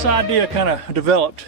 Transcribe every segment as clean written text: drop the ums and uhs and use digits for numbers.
this idea kind of developed?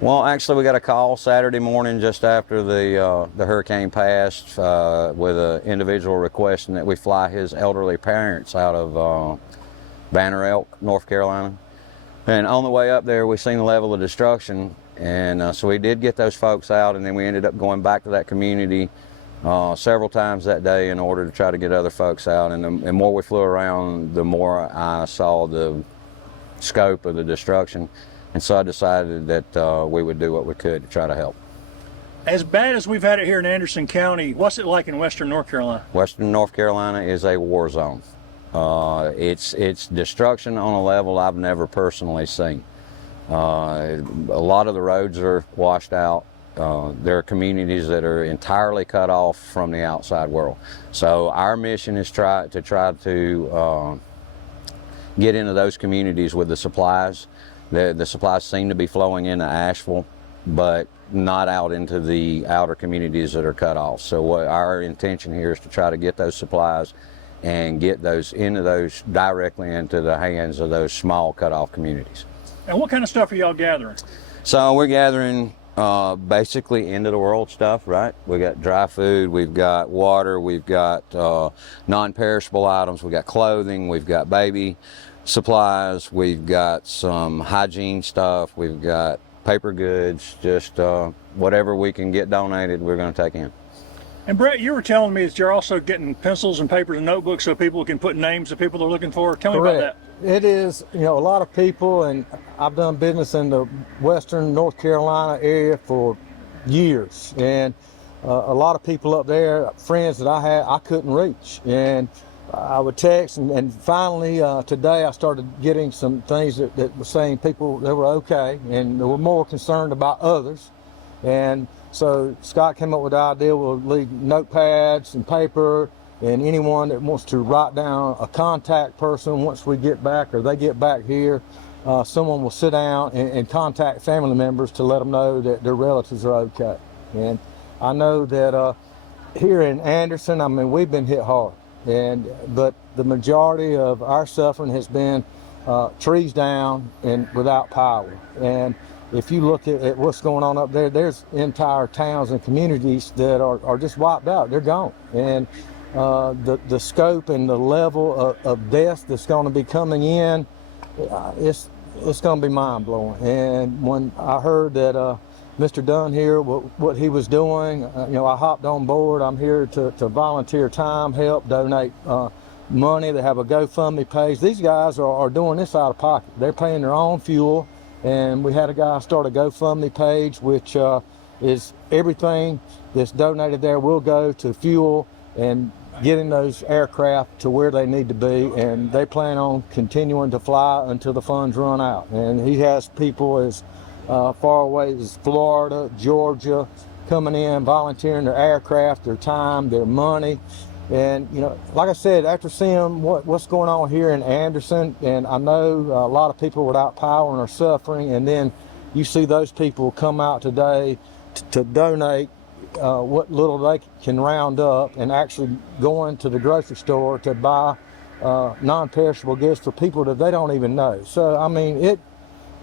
Well, actually, we got a call Saturday morning just after the hurricane passed with an individual requesting that we fly his elderly parents out of Banner Elk, North Carolina. And on the way up there, we seen the level of destruction, and so we did get those folks out, and then we ended up going back to that community several times that day in order to try to get other folks out. And the more we flew around, the more I saw the scope of the destruction. And so I decided that we would do what we could to try to help. As bad as we've had it here in Anderson County, what's it like in Western North Carolina? Western North Carolina is a war zone. It's destruction on a level I've never personally seen. A lot of the roads are washed out. There are communities that are entirely cut off from the outside world. So our mission is to try to get into those communities with the supplies. The supplies seem to be flowing into Asheville, but not out into the outer communities that are cut off. So what our intention here is to try to get those supplies and get those directly into the hands of those small cut off communities. And what kind of stuff are y'all gathering? So we're gathering basically end of the world stuff, right? We got dry food, we've got water, we've got non-perishable items, we've got clothing, we've got baby supplies, we've got some hygiene stuff, we've got paper goods, just whatever we can get donated, we're going to take in. And Brett, you were telling me that you're also getting pencils and papers and notebooks so people can put names of people they're looking for. Tell me about that. It is, a lot of people, and I've done business in the Western North Carolina area for years, and a lot of people up there, friends that I had, I couldn't reach, and I would text, and finally today I started getting some things that were saying people that were okay, and they were more concerned about others. And so Scott came up with the idea we'll leave notepads and paper, and anyone that wants to write down a contact person once we get back or they get back here, someone will sit down and contact family members to let them know that their relatives are okay. And I know that here in Anderson, I mean, we've been hit hard. But the majority of our suffering has been trees down and without power. And if you look at what's going on up there, there's entire towns and communities that are just wiped out. They're gone. And the scope and the level of death that's going to be coming in, it's going to be mind-blowing. And when I heard that Mr. Dunn here, what he was doing, I hopped on board. I'm here to volunteer time, help, donate money. They have a GoFundMe page. These guys are doing this out of pocket. They're paying their own fuel. And we had a guy start a GoFundMe page, which is everything that's donated there will go to fuel and getting those aircraft to where they need to be. And they plan on continuing to fly until the funds run out. And he has people as far away as Florida, Georgia, coming in, volunteering their aircraft, their time, their money. And, like I said, after seeing what's going on here in Anderson, and I know a lot of people without power and are suffering, and then you see those people come out today to donate what little they can round up and actually going to the grocery store to buy non-perishable goods for people that they don't even know. So, I mean,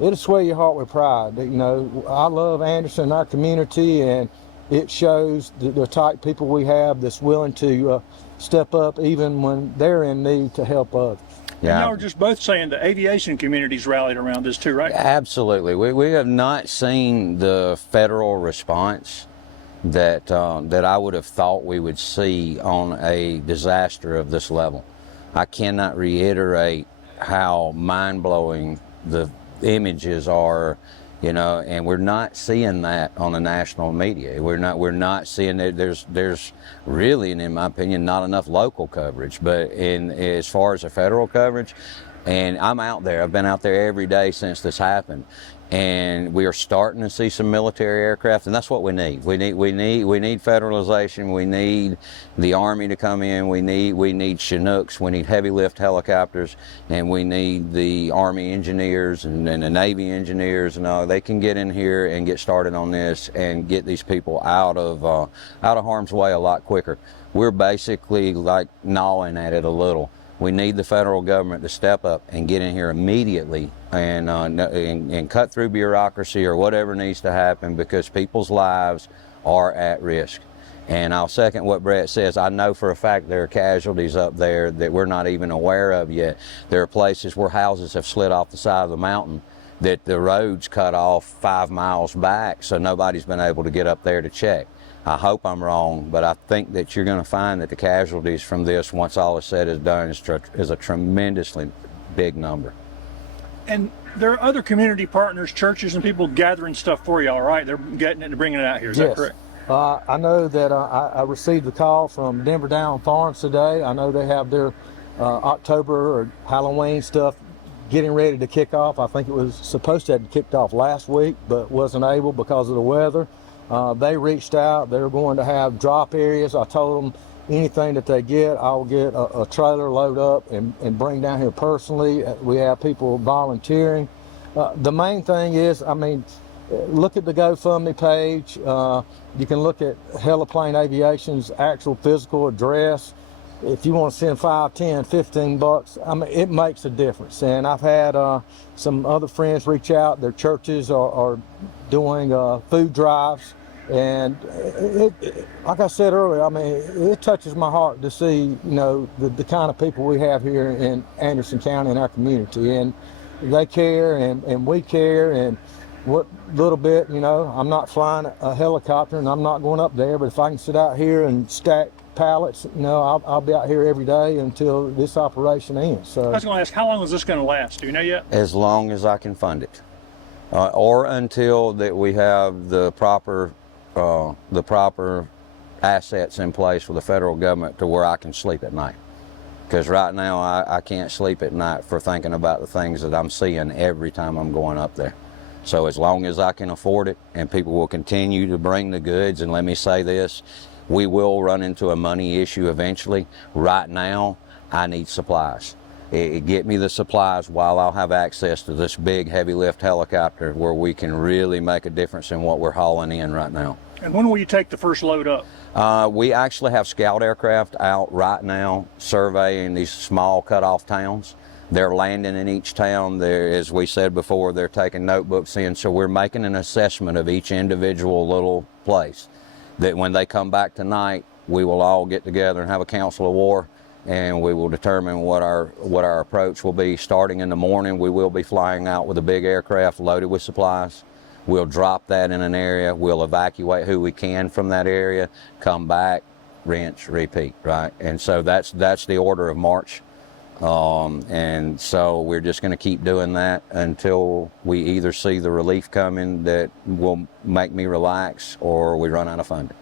it'll swell your heart with pride. I love Anderson, our community, and it shows the type of people we have that's willing to step up even when they're in need to help others. Yeah. And y'all are just both saying the aviation community's rallied around this too, right? Absolutely. We have not seen the federal response that I would have thought we would see on a disaster of this level. I cannot reiterate how mind-blowing the images are, and we're not seeing that on the national media. We're not seeing it. There's really, in my opinion, not enough local coverage. But as far as the federal coverage, and I'm out there. I've been out there every day since this happened, and we are starting to see some military aircraft, and that's what we need. We need federalization. We need the Army to come in. We need Chinooks. We need heavy lift helicopters, and we need the Army engineers and the Navy engineers, and all. They can get in here and get started on this and get these people out of harm's way a lot quicker. We're basically like gnawing at it a little. We need the federal government to step up and get in here immediately and cut through bureaucracy or whatever needs to happen, because people's lives are at risk. And I'll second what Brett says. I know for a fact there are casualties up there that we're not even aware of yet. There are places where houses have slid off the side of the mountain that the road's cut off 5 miles back, so nobody's been able to get up there to check. I hope I'm wrong, but I think that you're going to find that the casualties from this, once all is said and done, is a tremendously big number. And there are other community partners, churches, and people gathering stuff for y'all, right? They're getting it and bringing it out here. Is that correct? I know that I received a call from Denver Down Farms today. I know they have their October or Halloween stuff getting ready to kick off. I think it was supposed to have kicked off last week, but wasn't able because of the weather. They reached out. They're going to have drop areas. I told them anything that they get, I'll get a trailer, load up, and bring down here personally. We have people volunteering. The main thing is, I mean, look at the GoFundMe page. You can look at Heli-Plane Aviation's actual physical address. If you want to send $5, $10, $15, I mean, it makes a difference. And I've had some other friends reach out. Their churches are doing food drives. And like I said earlier, I mean, it touches my heart to see, you know, the kind of people we have here in Anderson County in our community. And they care, and we care, and what little bit, you know, I'm not flying a helicopter and I'm not going up there, but if I can sit out here and stack pallets, you know, I'll be out here every day until this operation ends. So I was going to ask, how long is this going to last? Do you know yet? As long as I can fund it, or until that we have the proper assets in place for the federal government to where I can sleep at night. Because right now I can't sleep at night for thinking about the things that I'm seeing every time I'm going up there. So as long as I can afford it, and people will continue to bring the goods, and let me say this, we will run into a money issue eventually. Right now, I need supplies. Get me the supplies while I'll have access to this big heavy lift helicopter where we can really make a difference in what we're hauling in right now. And when will you take the first load up? We actually have scout aircraft out right now surveying these small cut-off towns. They're landing in each town. As we said before, they're taking notebooks in, so we're making an assessment of each individual little place. That when they come back tonight, we will all get together and have a council of war, and we will determine what our approach will be. Starting in the morning, we will be flying out with a big aircraft loaded with supplies. We'll drop that in an area. We'll evacuate who we can from that area, come back, rinse, repeat, right? And so that's the order of march. And so we're just going to keep doing that until we either see the relief coming that will make me relax, or we run out of funding.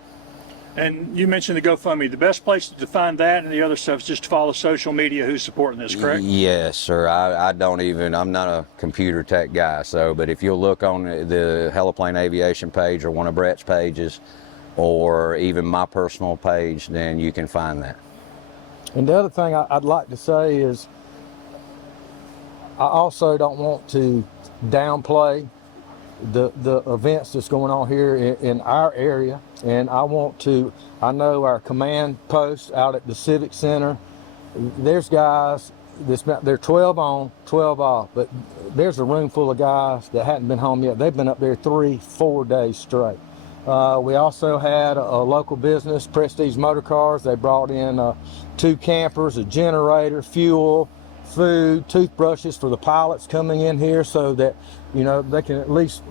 And you mentioned the GoFundMe. The best place to find that and the other stuff is just to follow social media who's supporting this, correct? Yes, sir. I'm not a computer tech guy, but if you'll look on the Heli-Plane Aviation page or one of Brett's pages, or even my personal page, then you can find that. And the other thing I'd like to say is, I also don't want to downplay the events that's going on here in our area. And I know our command post out at the Civic Center, there's guys, they're 12 on, 12 off, but there's a room full of guys that hadn't been home yet. They've been up there 3-4 days straight. We also had a local business, Prestige Motor Cars. They brought in 2 campers, a generator, fuel, food, toothbrushes for the pilots coming in here, so that, you know, they can at least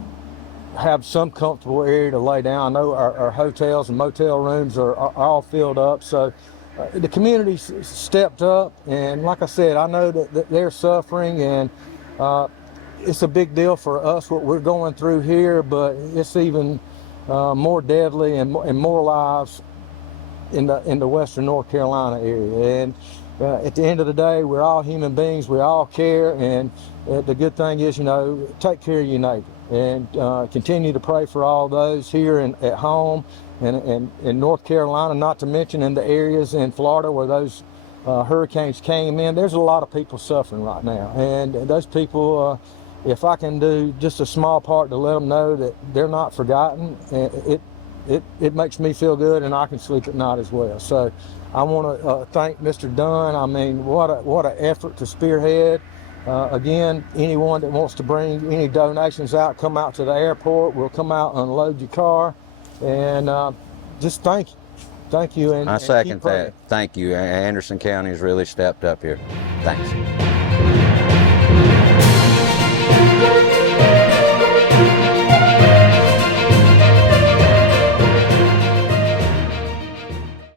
have some comfortable area to lay down. I know our hotels and motel rooms are all filled up, so the community stepped up, and like I said, I know that they're suffering, and it's a big deal for us what we're going through here, but it's even more deadly and more lives in the western North Carolina area. And at the end of the day, we're all human beings. We all care, and the good thing is, you know, take care of your neighbor, and continue to pray for all those here at home and in North Carolina, not to mention in the areas in Florida where those hurricanes came in. There's a lot of people suffering right now, and those people, if I can do just a small part to let them know that they're not forgotten, it makes me feel good, and I can sleep at night as well. So I want to thank Mr. Dunn. I mean, what an effort to spearhead. Again, anyone that wants to bring any donations out, come out to the airport. We'll come out, unload your car, and just thank you. And I second keep praying. that. Thank you. Anderson County has really stepped up here. Thanks.